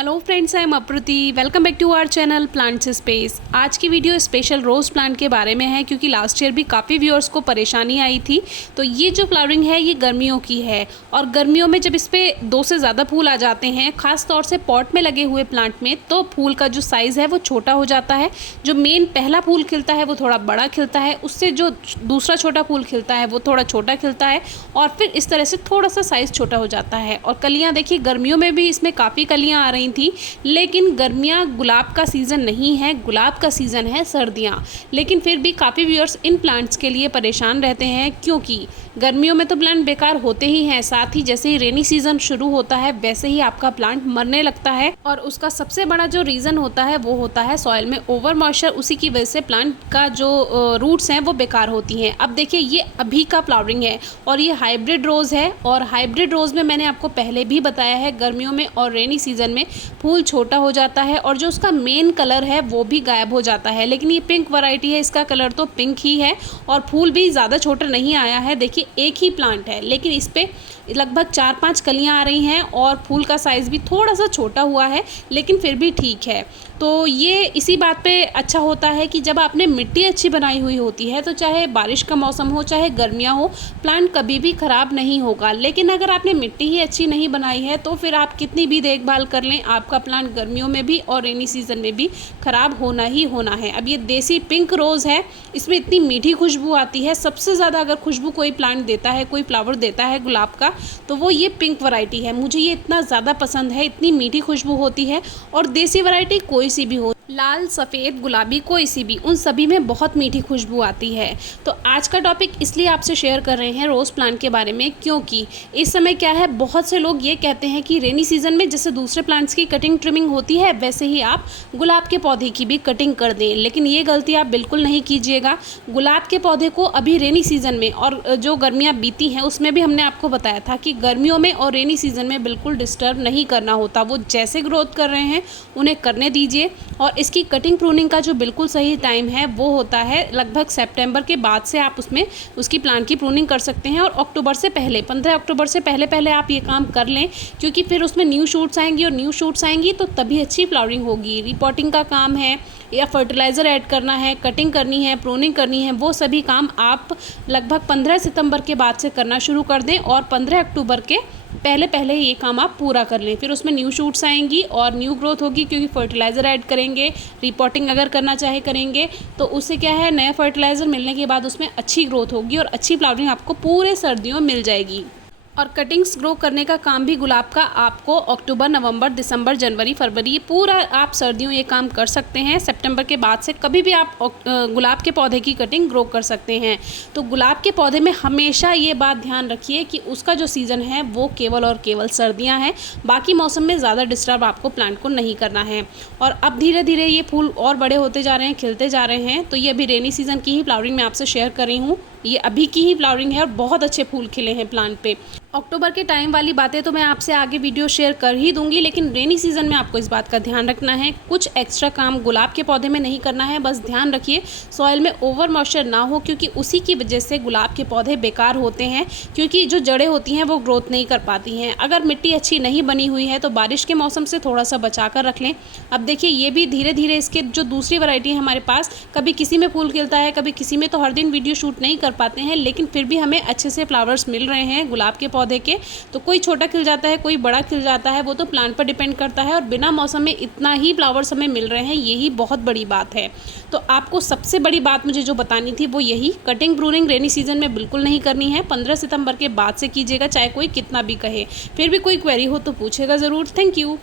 Hello friends, I am Apruti. Welcome back to our channel plants space. आज की video special रोज़ plant के बारे में है क्योंकि लास्ट ईयर भी काफ़ी व्यूअर्स को परेशानी आई थी। तो ये जो फ्लावरिंग है ये गर्मियों की है और गर्मियों में जब इस पर 2 से ज़्यादा फूल आ जाते हैं, ख़ास तौर से पॉट में लगे हुए प्लांट में, तो फूल का जो साइज़ है वो छोटा हो जाता है। जो मेन पहला फूल खिलता है वो थोड़ा बड़ा खिलता है, उससे जो दूसरा छोटा फूल खिलता है वो थोड़ा छोटा खिलता है और फिर इस तरह से थोड़ा सा साइज़ छोटा हो जाता है। और कलियाँ देखिए, गर्मियों में भी इसमें काफ़ी कलियाँ आ रही थी, लेकिन गर्मियाँ गुलाब का सीज़न नहीं है, गुलाब का सीज़न है सर्दियाँ। लेकिन फिर भी काफ़ी व्यूअर्स इन प्लांट्स के लिए परेशान रहते हैं क्योंकि गर्मियों में तो प्लांट बेकार होते ही हैं, साथ ही जैसे ही रेनी सीज़न शुरू होता है वैसे ही आपका प्लांट मरने लगता है। और उसका सबसे बड़ा जो रीज़न होता है वो होता है सॉइल में ओवर मॉइस्चर। उसी की वजह से प्लांट का जो रूट्स हैं वो बेकार होती हैं। अब देखिए, ये अभी का फ्लावरिंग है और ये हाइब्रिड रोज़ है। और हाइब्रिड रोज़ में मैंने आपको पहले भी बताया है, गर्मियों में और रेनी सीज़न में फूल छोटा हो जाता है और जो उसका मेन कलर है वो भी गायब हो जाता है। लेकिन ये पिंक वैरायटी है, इसका कलर तो पिंक ही है और फूल भी ज़्यादा छोटा नहीं आया है। देखिए, एक ही प्लांट है लेकिन इस पे लगभग 4-5 कलियां आ रही हैं और फूल का साइज़ भी थोड़ा सा छोटा हुआ है, लेकिन फिर भी ठीक है। तो ये इसी बात पे अच्छा होता है कि जब आपने मिट्टी अच्छी बनाई हुई होती है तो चाहे बारिश का मौसम हो चाहे गर्मियाँ हो, प्लांट कभी भी ख़राब नहीं होगा। लेकिन अगर आपने मिट्टी ही अच्छी नहीं बनाई है तो फिर आप कितनी भी देखभाल कर लें, आपका प्लांट गर्मियों में भी और रेनी सीज़न में भी ख़राब होना ही होना है। अब ये देसी पिंक रोज़ है, इसमें इतनी मीठी खुशबू आती है। सबसे ज़्यादा अगर खुशबू कोई प्लांट देता है, कोई फ्लावर देता है गुलाब का, तो वो ये पिंक वैरायटी है। मुझे ये इतना ज़्यादा पसंद है, इतनी मीठी खुशबू होती है। और देसी वैरायटी कोई सी भी हो, लाल, सफ़ेद, गुलाबी, कोई सी भी, उन सभी में बहुत मीठी खुशबू आती है। तो आज का टॉपिक इसलिए आपसे शेयर कर रहे हैं रोज़ प्लांट के बारे में क्योंकि इस समय क्या है, बहुत से लोग ये कहते हैं कि रेनी सीज़न में जैसे दूसरे प्लांट्स की कटिंग ट्रिमिंग होती है वैसे ही आप गुलाब के पौधे की भी कटिंग कर दें। लेकिन ये गलती आप बिल्कुल नहीं कीजिएगा। गुलाब के पौधे को अभी रेनी सीज़न में और जो गर्मियाँ बीती हैं उसमें भी हमने आपको बताया था कि गर्मियों में और रेनी सीज़न में बिल्कुल डिस्टर्ब नहीं करना होता। वो जैसे ग्रोथ कर रहे हैं उन्हें करने दीजिए। और इसकी कटिंग प्रूनिंग का जो बिल्कुल सही टाइम है वो होता है लगभग सितंबर के बाद से आप उसमें उसकी प्लांट की प्रूनिंग कर सकते हैं। और अक्टूबर से पहले, 15 अक्टूबर से पहले पहले आप ये काम कर लें क्योंकि फिर उसमें न्यू शूट्स आएंगी और न्यू शूट्स आएंगी तो तभी अच्छी फ्लावरिंग होगी। रिपोर्टिंग का काम है या फर्टिलाइज़र ऐड करना है, कटिंग करनी है, प्रूनिंग करनी है, वो सभी काम आप लगभग 15 सितंबर के बाद से करना शुरू कर दें और 15 अक्टूबर के पहले पहले ये काम आप पूरा कर लें। फिर उसमें न्यू शूट्स आएंगी और न्यू ग्रोथ होगी क्योंकि फर्टिलाइज़र ऐड करेंगे, रिपोर्टिंग अगर करना चाहे करेंगे तो उससे क्या है, नया फर्टिलाइज़र मिलने के बाद उसमें अच्छी ग्रोथ होगी और अच्छी फ्लावरिंग आपको पूरे सर्दियों में मिल जाएगी। और कटिंग्स ग्रो करने का काम भी गुलाब का आपको अक्टूबर, नवंबर, दिसंबर, जनवरी, फरवरी, ये पूरा आप सर्दियों ये काम कर सकते हैं। सितंबर के बाद से कभी भी आप गुलाब के पौधे की कटिंग ग्रो कर सकते हैं। तो गुलाब के पौधे में हमेशा ये बात ध्यान रखिए कि उसका जो सीज़न है वो केवल और केवल सर्दियाँ हैं। बाकी मौसम में ज़्यादा डिस्टर्ब आपको प्लांट को नहीं करना है। और अब धीरे धीरे ये फूल और बड़े होते जा रहे हैं, खिलते जा रहे हैं। तो ये अभी रेनी सीज़न की ही फ्लावरिंग मैं आपसे शेयर कर रही हूँ। ये अभी की ही फ्लावरिंग है और बहुत अच्छे फूल खिले हैं प्लांट पे। अक्टूबर के टाइम वाली बातें तो मैं आपसे आगे वीडियो शेयर कर ही दूंगी, लेकिन रेनी सीज़न में आपको इस बात का ध्यान रखना है। कुछ एक्स्ट्रा काम गुलाब के पौधे में नहीं करना है, बस ध्यान रखिए सॉइल में ओवर मॉइस्चर ना हो क्योंकि उसी की वजह से गुलाब के पौधे बेकार होते हैं क्योंकि जो जड़ें होती हैं वो ग्रोथ नहीं कर पाती हैं। अगर मिट्टी अच्छी नहीं बनी हुई है तो बारिश के मौसम से थोड़ा सा बचा कर रख लें। अब देखिए, ये भी धीरे धीरे इसके जो दूसरी वैरायटी है हमारे पास, कभी किसी में फूल खिलता है कभी किसी में, तो हर दिन वीडियो शूट नहीं कर पाते हैं लेकिन फिर भी हमें अच्छे से फ्लावर्स मिल रहे हैं गुलाब के पौधे के। तो कोई छोटा खिल जाता है, कोई बड़ा खिल जाता है, वो तो प्लांट पर डिपेंड करता है। और बिना मौसम में इतना ही फ्लावर्स हमें मिल रहे हैं, यही बहुत बड़ी बात है। तो आपको सबसे बड़ी बात मुझे जो बतानी थी वो यही, कटिंग प्रूनिंग रेनी सीजन में बिल्कुल नहीं करनी है। 15 सितंबर के बाद से कीजिएगा, चाहे कोई कितना भी कहे। फिर भी कोई क्वेरी हो तो पूछेगा ज़रूर। Thank you.